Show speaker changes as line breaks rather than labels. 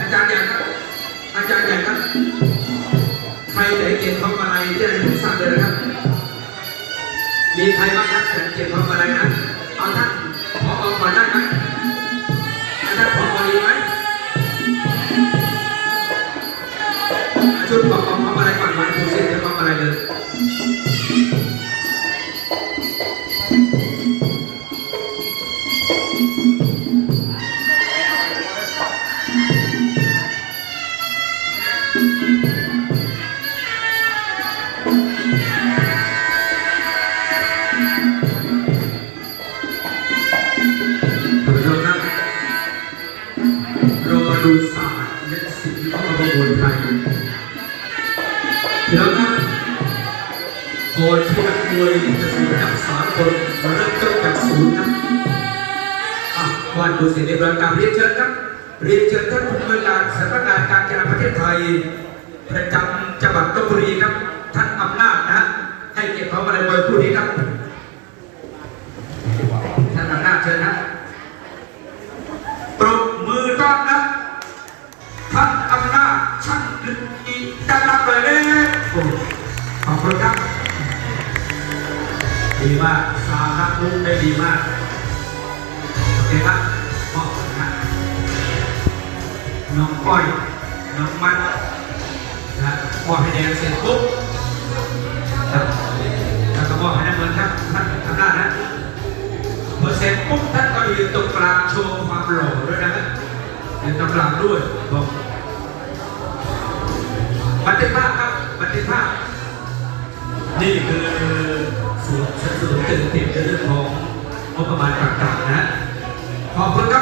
อาจารย์ใหญ่ครับ อาจารย์ใหญ่ครับ ใครยหนเก็บทองมาลัยแจ้งผมทราบเลยนะครับ มีใครบ้างครับเก็บทองมอะไรนะ เอาท่าน รอดูศาสตร์และศิลป์ของประมวนไทยพี่น้องครับโคนที่นักมวยจะสู่จากสามคนมาเริ่มต้นจากศูนย์นะอะวันดูสร็จเรียบร้อยการเรียนเชิญครับ เรียนเชิญท่านผู้บริหารสำนักงานการกีฬาประเทศไทยประจำจังหวัด ช่างลึกอีด้านรับเลยเลยโอ้ขอบคุณครับดีมากสาระมุกได้ดีมากโอเคครับมอบนะน้องก้อยน้องมันนะมอให้แดงเสร็จปุ๊บแล้วก็มอบให้น้ำเงินครับท่านอำหน้านะพอเสร็จปุ๊บท่านก็ยืนตรงกลางโชว์ความหล่อด้วยนะฮะยืนตรงกลางด้วยบอก บันทึกภาพครับบันทึกภาพ นี่คือส่วนสนุนเต็มเต็มในเรื่องของงบประมาณต่างๆนะฮะขอบคุณครับ